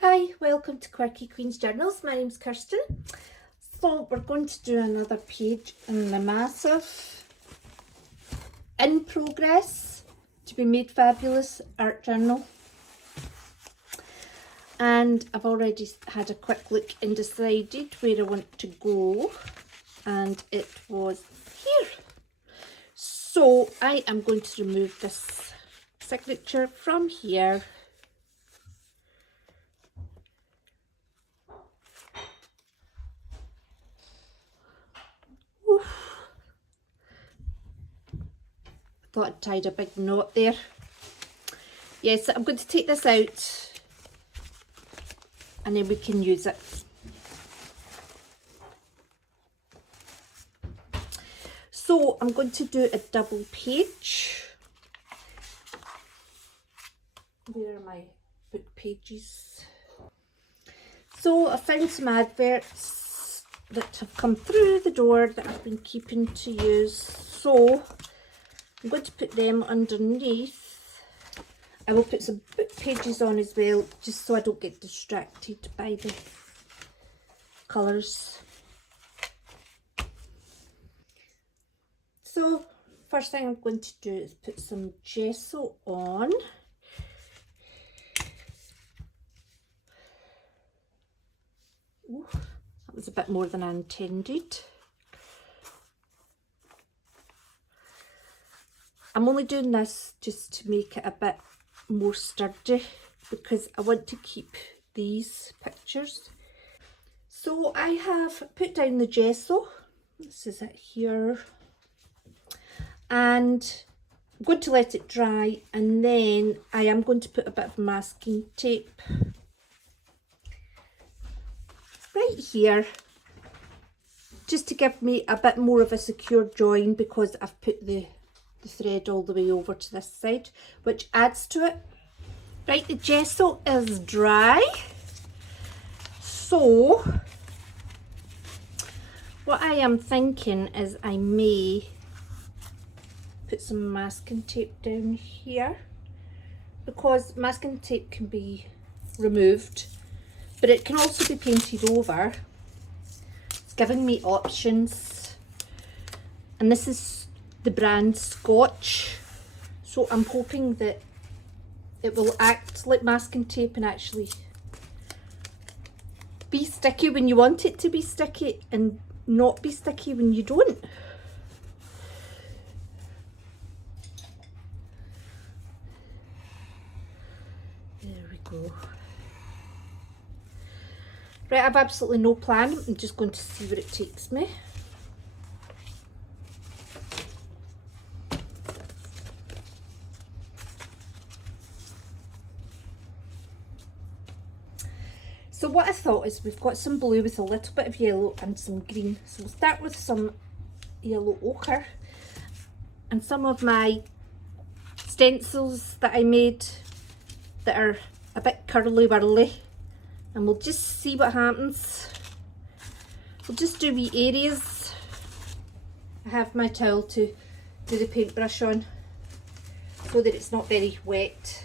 Hi, welcome to Quirky Queen's Journals. My name's Kirsten. So we're going to do another page in the massive In Progress to be Made Fabulous art journal. And I've already had a quick look and decided where I want to go, and it was here. So I am going to remove this signature from here. Thought I'd tied a big knot there. Yes, I'm going to take this out and then we can use it. So I'm going to do a double page. Where are my book pages? So I found some adverts that have come through the door that I've been keeping to use. So I'm going to put them underneath. I will put some book pages on as well, just so I don't get distracted by the colours. So first thing I'm going to do is put some gesso on. Ooh, that was a bit more than I intended. I'm only doing this just to make it a bit more sturdy because I want to keep these pictures. So I have put down the gesso. This is it here. And I'm going to let it dry, and then I am going to put a bit of masking tape right here, just to give me a bit more of a secure join, because I've put the thread all the way over to this side, which adds to it. Right, the gesso is dry. So what I am thinking is I may put some masking tape down here, because masking tape can be removed, but it can also be painted over. It's giving me options, and this is the brand Scotch, so I'm hoping that it will act like masking tape and actually be sticky when you want it to be sticky and not be sticky when you don't. There we go. Right, I've absolutely no plan. I'm just going to see where it takes me. So what I thought is, we've got some blue with a little bit of yellow and some green. So we'll start with some yellow ochre, and some of my stencils that I made that are a bit curly whirly, and we'll just see what happens. We'll just do wee areas. I have my towel to do the paintbrush on so that it's not very wet.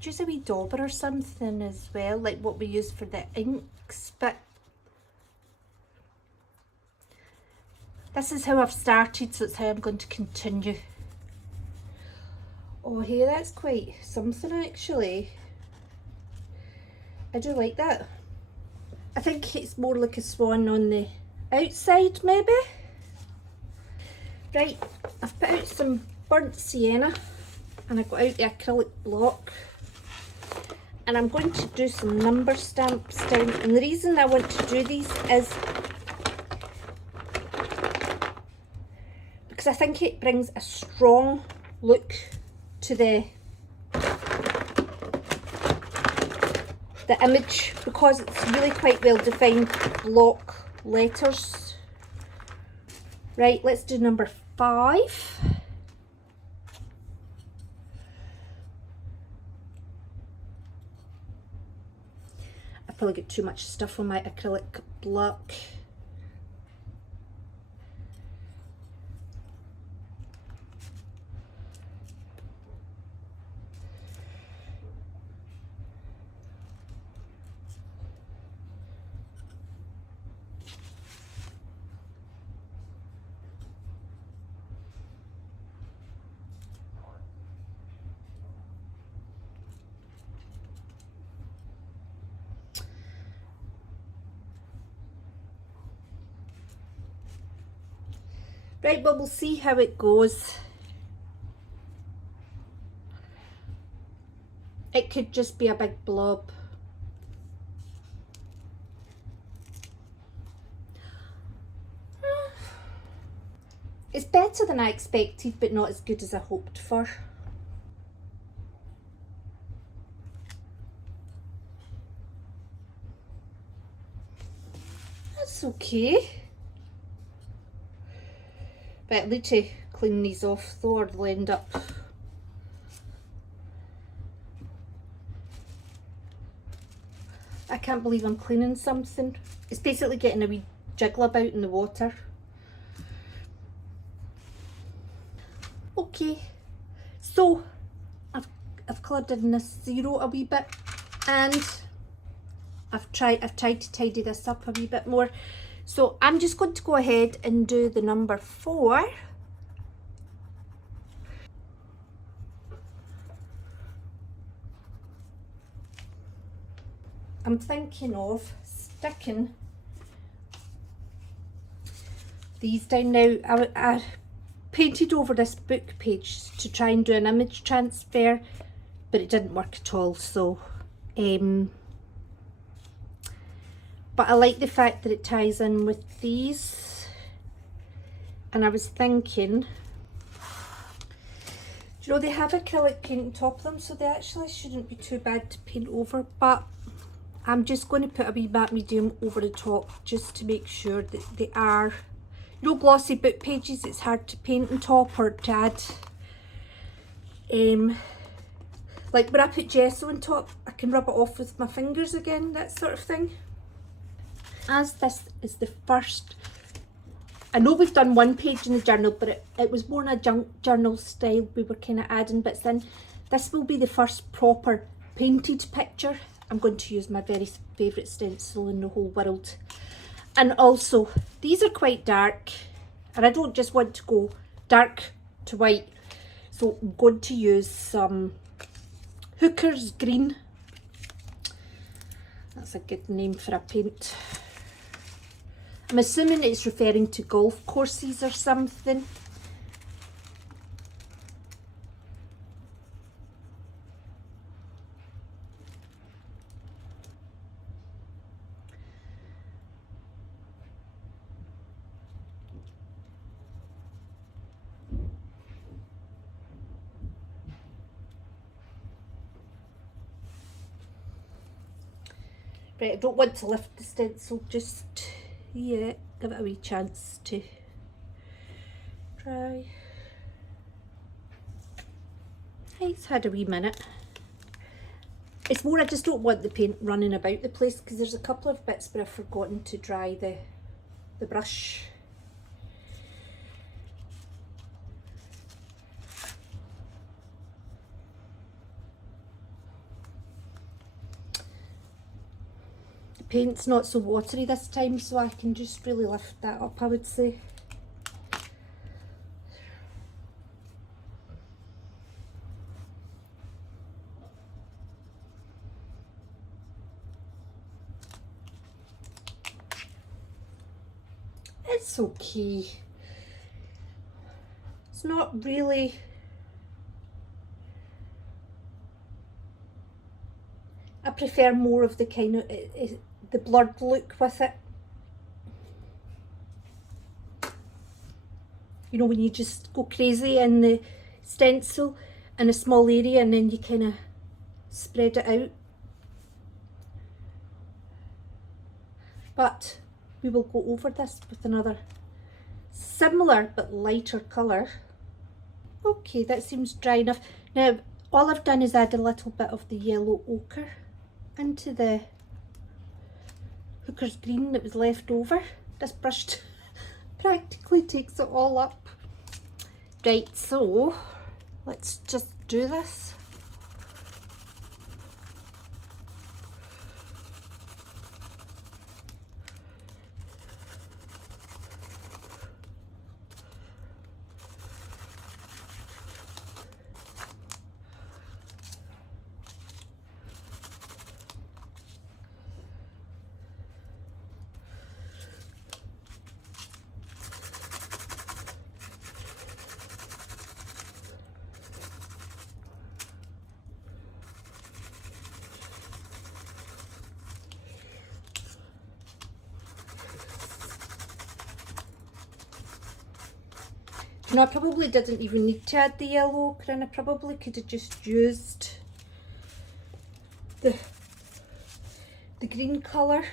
Use a wee dauber or something as well, like what we use for the inks, but this is how I've started, so it's how I'm going to continue. Oh, hey, that's quite something actually. I do like that. I think it's more like a swan on the outside maybe. Right, I've put out some burnt sienna and I've got out the acrylic block. and I'm going to do some number stamps down. And the reason I want to do these is because I think it brings a strong look to the image, because it's really quite well defined block letters. Right, let's do number 5. I probably get too much stuff on my acrylic block. Right, but we'll see how it goes. It could just be a big blob. It's better than I expected, but not as good as I hoped for. That's okay. But I need to clean these off though, or they'll end up. I can't believe I'm cleaning something. It's basically getting a wee jiggle about in the water. Okay, so I've coloured in this 0 a wee bit, and I've tried to tidy this up a wee bit more. So I'm just going to go ahead and do the number 4. I'm thinking of sticking these down now. I painted over this book page to try and do an image transfer, but it didn't work at all. So but I like the fact that it ties in with these, and I was thinking, you know, they have acrylic paint on top of them, so they actually shouldn't be too bad to paint over, but I'm just going to put a wee matte medium over the top just to make sure that they are, you know, glossy book pages, it's hard to paint on top or to add. Like when I put gesso on top, I can rub it off with my fingers again, that sort of thing. As this is the first, I know we've done one page in the journal, but it was more in a journal style. We were kind of adding bits in. This will be the first proper painted picture. I'm going to use my very favourite stencil in the whole world. And also, these are quite dark, and I don't just want to go dark to white. So I'm going to use some Hooker's Green. That's a good name for a paint. I'm assuming it's referring to golf courses or something. Right, I don't want to lift the stencil just yet. Give it a wee chance to dry. It's had a wee minute. It's more I just don't want the paint running about the place, because there's a couple of bits where I've forgotten to dry the brush. Paint's not so watery this time, so I can just really lift that up, I would say. It's okay. It's not really, prefer more of the kind of the blurred look with it. You know, when you just go crazy in the stencil in a small area and then you kind of spread it out. But we will go over this with another similar but lighter colour. Okay, that seems dry enough. Now, all I've done is add a little bit of the yellow ochre into the hooker's green that was left over. This brush practically takes it all up. Right, so let's just do this. You know, I probably didn't even need to add the yellow ochre in. I probably could have just used the green colour.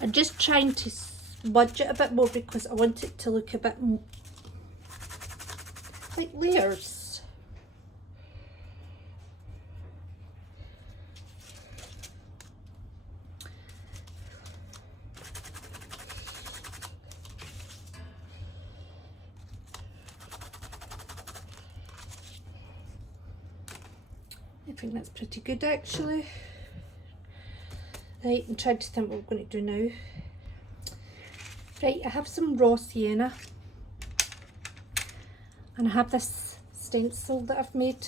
I'm just trying to smudge it a bit more because I want it to look a bit more like layers. I think that's pretty good actually. Right, I'm trying to think what we're going to do now. Right, I have some raw sienna and I have this stencil that I've made.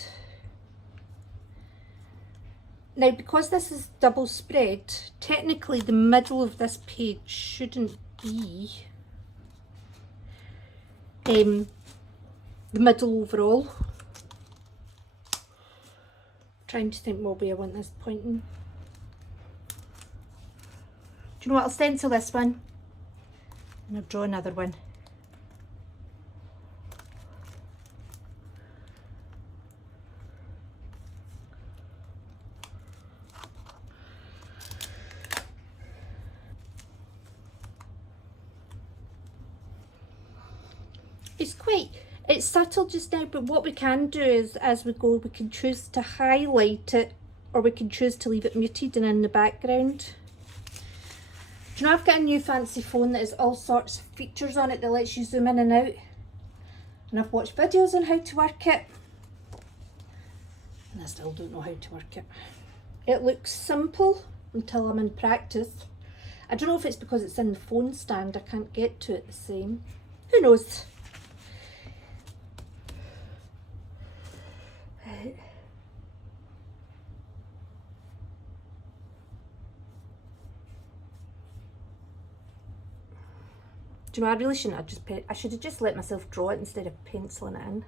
Now, because this is double spread, technically the middle of this page shouldn't be the middle overall. Trying to think what way I want this pointing. Do you know what, I'll stencil this one and I'll draw another one. It's subtle just now, but what we can do is as we go we can choose to highlight it or we can choose to leave it muted and in the background. Do you know, I've got a new fancy phone that has all sorts of features on it that lets you zoom in and out, and I've watched videos on how to work it and I still don't know how to work it. It looks simple until I'm in practice. I don't know if it's because it's in the phone stand, I can't get to it the same. Who knows? Do you know, I really shouldn't have I should have just let myself draw it instead of penciling it in.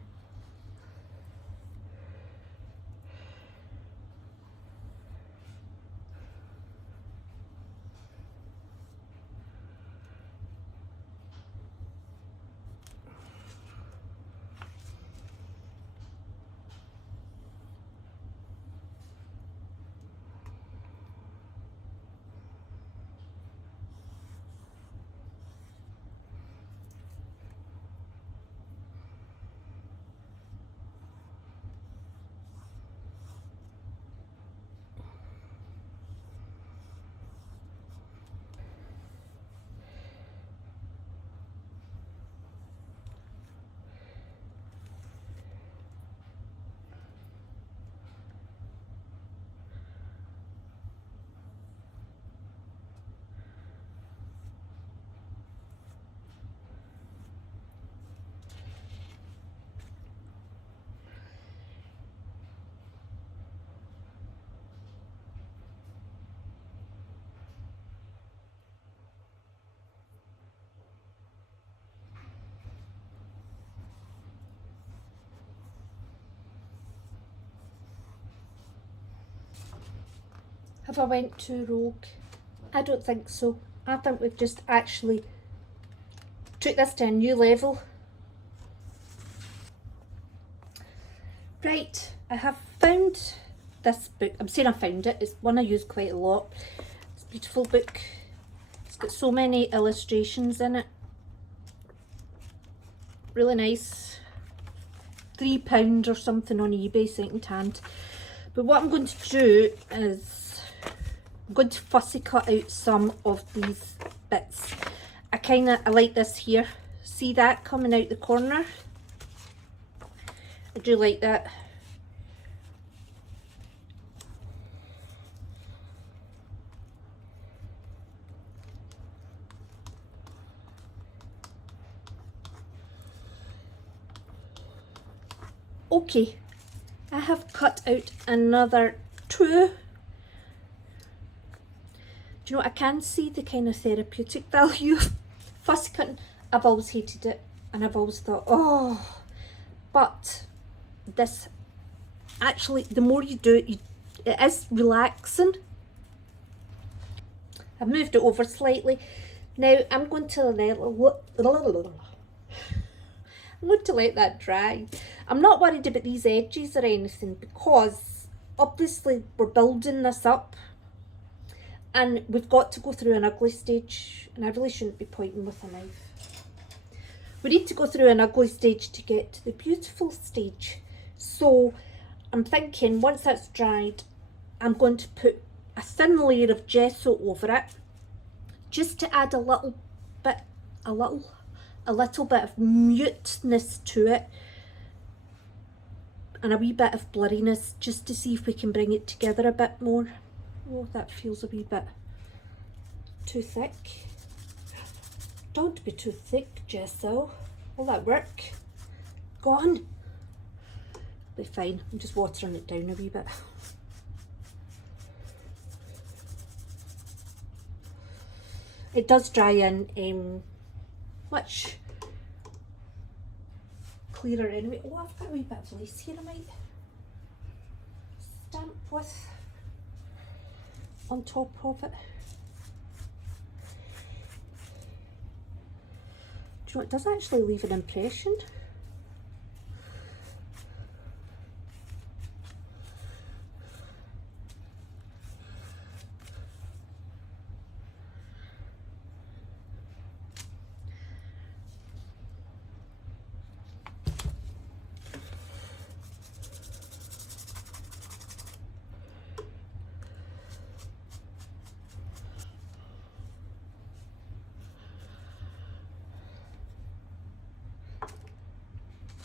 Have I went too rogue? I don't think so. I think we've just actually took this to a new level. Right, I have found this book. I'm saying I found it. It's one I use quite a lot. It's a beautiful book. It's got so many illustrations in it. Really nice. £3 or something on eBay, second hand. But what I'm going to do is I'm going to fussy cut out some of these bits. I like this here. See that coming out the corner? I do like that. Okay, I have cut out another 2. Do you know what? I can see the kind of therapeutic value of fussy cutting. I've always hated it and I've always thought, oh, but this actually, the more you do it, it is relaxing. I've moved it over slightly. Now I'm going to let that dry. I'm not worried about these edges or anything because obviously we're building this up and we've got to go through an ugly stage, and I really shouldn't be pointing with a knife. We need to go through an ugly stage to get to the beautiful stage. So I'm thinking once that's dried, I'm going to put a thin layer of gesso over it just to add a little bit of muteness to it and a wee bit of blurriness, just to see if we can bring it together a bit more. Oh, that feels a wee bit too thick. Don't be too thick, gesso. Will that work? Go on. Be fine. I'm just watering it down a wee bit. It does dry in much clearer anyway. Oh, I've got a wee bit of lace here I might stamp with on top of it. Do you know, it does actually leave an impression.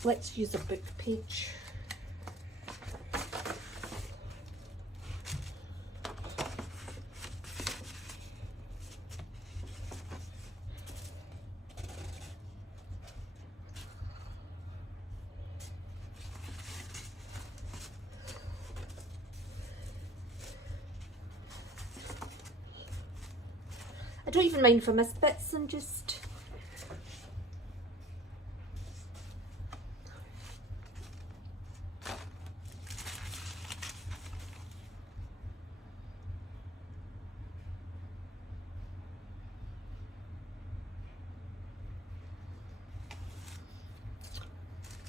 Let's use a book page. I don't even mind if I miss bits and just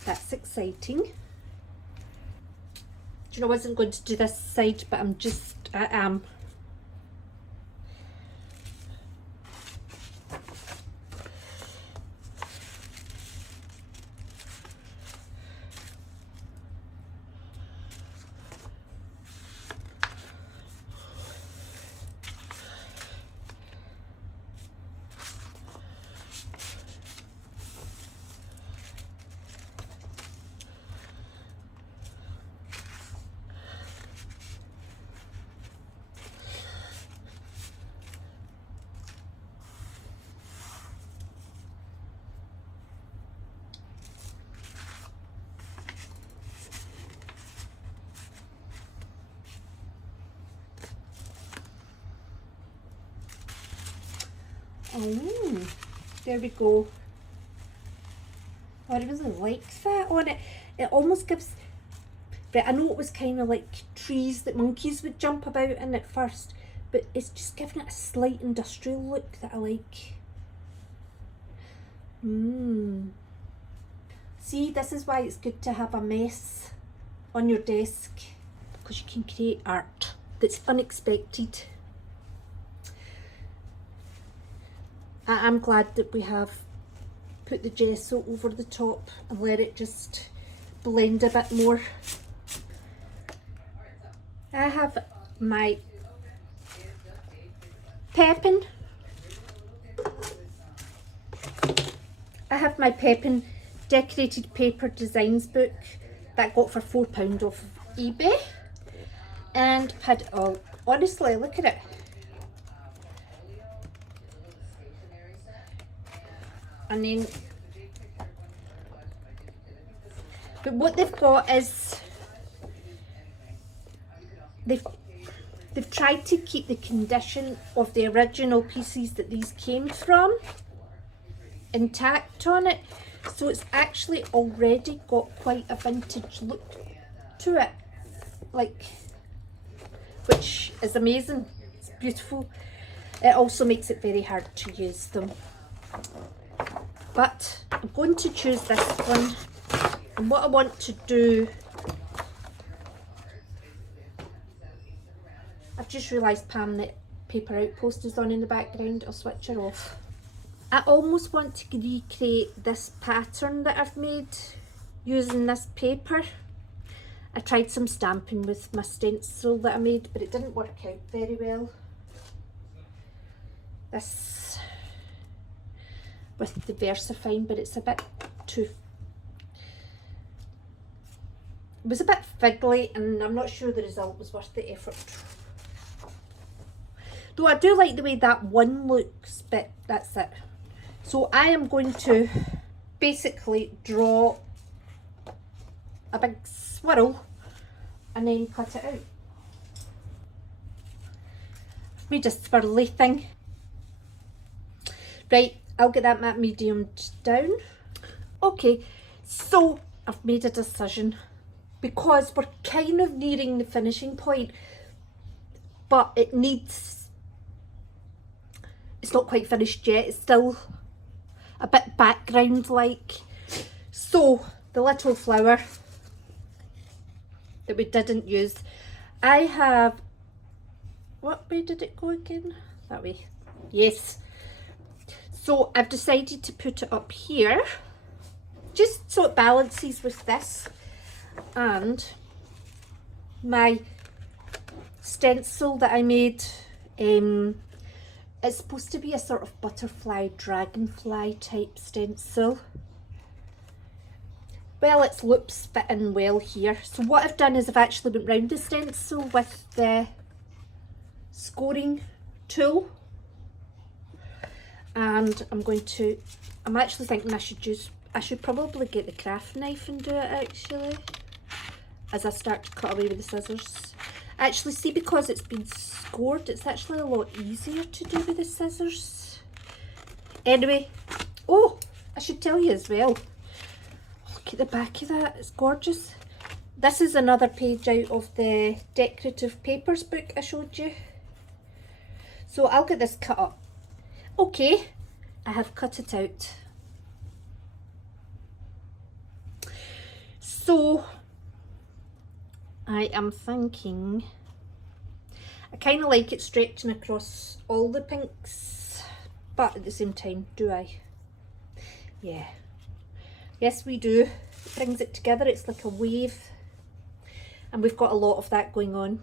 that's exciting. Do you know, I wasn't going to do this side, but I am. Oh, there we go. Oh, I really like that on it. It almost gives, Right, I know it was kind of like trees that monkeys would jump about in at first, but it's just giving it a slight industrial look that I like. See, this is why it's good to have a mess on your desk, because you can create art that's unexpected. I'm glad that we have put the gesso over the top and let it just blend a bit more. I have my Pepin. I have my Pepin decorated paper designs book that I got for £4 off of eBay, and had it all. Honestly, look at it. And then, but what they've got is they've tried to keep the condition of the original pieces that these came from intact on it, so it's actually already got quite a vintage look to it, like, which is amazing. It's beautiful. It also makes it very hard to use them, but I'm going to choose this one. And what I want to do, I've just realised Pam that Paper Outpost is on in the background. I'll switch her off. I almost want to recreate this pattern that I've made using this paper. I tried some stamping with my stencil that I made, but it didn't work out very well. This with the VersaFine, but it's a bit too, it was a bit fiddly, and I'm not sure the result was worth the effort. Though I do like the way that one looks, but that's it. So I am going to basically draw a big swirl and then cut it out. I've made a swirly thing. Right, I'll get that matte medium down. Okay, so I've made a decision, because we're kind of nearing the finishing point, but it's not quite finished yet. It's still a bit background like. So the little flower that we didn't use, I have, what way did it go again? That way, yes. So I've decided to put it up here, just so it balances with this, and my stencil that I made. It's supposed to be a sort of butterfly, dragonfly type stencil. Well, its loops fit in well here. So what I've done is I've actually went round the stencil with the scoring tool. And I'm actually thinking I should probably get the craft knife and do it actually, as I start to cut away with the scissors. Actually, see, because it's been scored, it's actually a lot easier to do with the scissors. Anyway, oh, I should tell you as well, look at the back of that, it's gorgeous. This is another page out of the decorative papers book I showed you. So I'll get this cut up. Okay, I have cut it out. So I am thinking, I kind of like it stretching across all the pinks, but at the same time, do I? Yeah. Yes, we do. It brings it together. It's like a wave, and we've got a lot of that going on.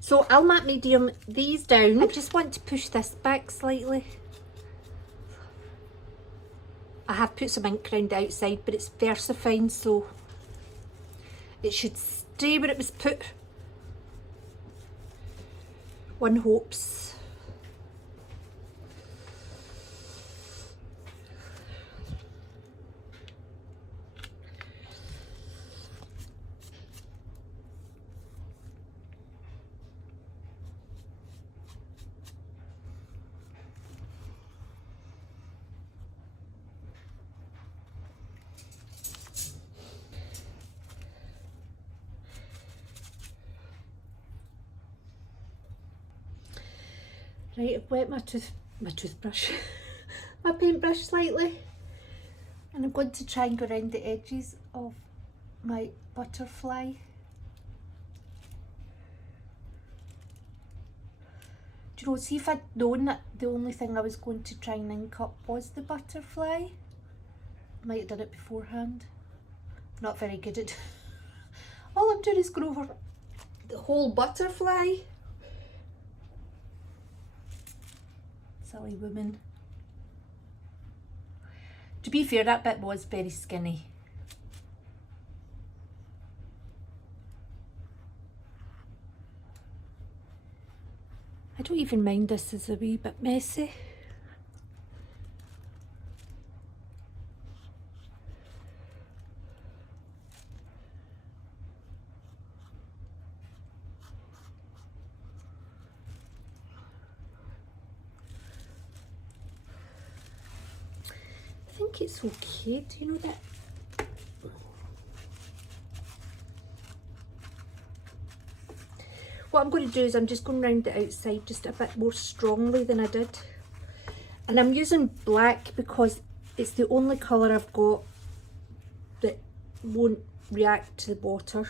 So I'll matte medium these down. I just want to push this back slightly. I have put some ink around the outside, but it's VersaFine, so it should stay where it was put. One hopes. Right, I've wet my toothbrush, my paintbrush slightly, and I'm going to try and go around the edges of my butterfly. Do you know, see if I'd known that the only thing I was going to try and ink up was the butterfly, I might have done it beforehand. Not very good at all I'm doing is go over the whole butterfly. Silly woman. To be fair, that bit was very skinny. I don't even mind this is a wee bit messy. I think it's okay, do you know that? What I'm going to do is I'm just going round the outside just a bit more strongly than I did. And I'm using black because it's the only colour I've got that won't react to the water.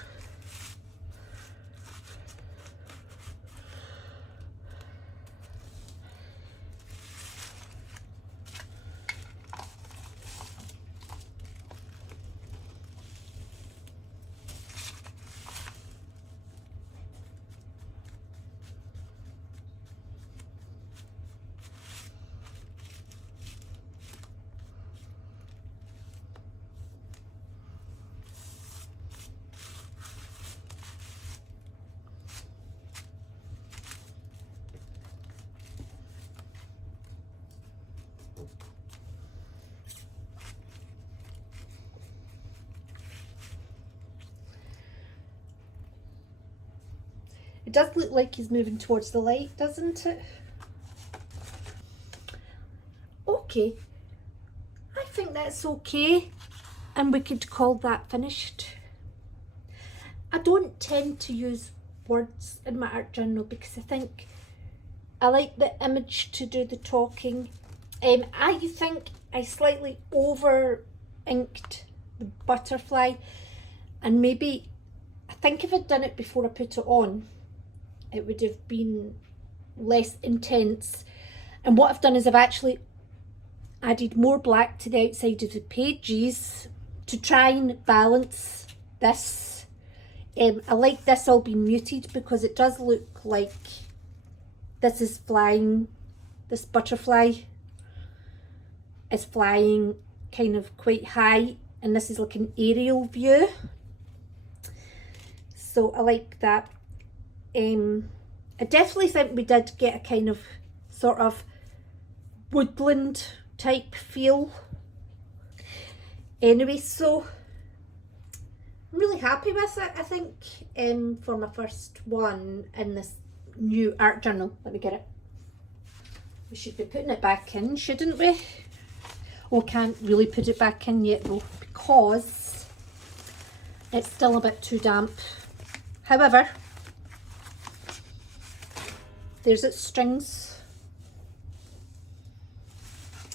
It does look like he's moving towards the light, doesn't it? Okay, I think that's okay, and we could call that finished. I don't tend to use words in my art journal because I think I like the image to do the talking. I think I slightly over inked the butterfly, and maybe I think if I'd done it before I put it on, it would have been less intense. And what I've done is I've actually added more black to the outside of the pages to try and balance this. I like this all being muted because it does look like this is flying, this butterfly is flying kind of quite high, and this is like an aerial view. So I like that. I definitely think we did get a kind of sort of woodland type feel. Anyway, so I'm really happy with it, I think, for my first one in this new art journal. Let me get it. We should be putting it back in, shouldn't we? Oh, we can't really put it back in yet though, because it's still a bit too damp. However, there's its strings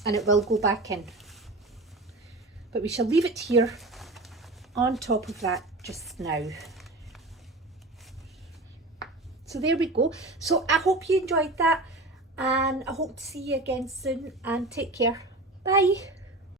and it will go back in. But we shall leave it here on top of that just now. So there we go. So I hope you enjoyed that, and I hope to see you again soon, and take care. Bye.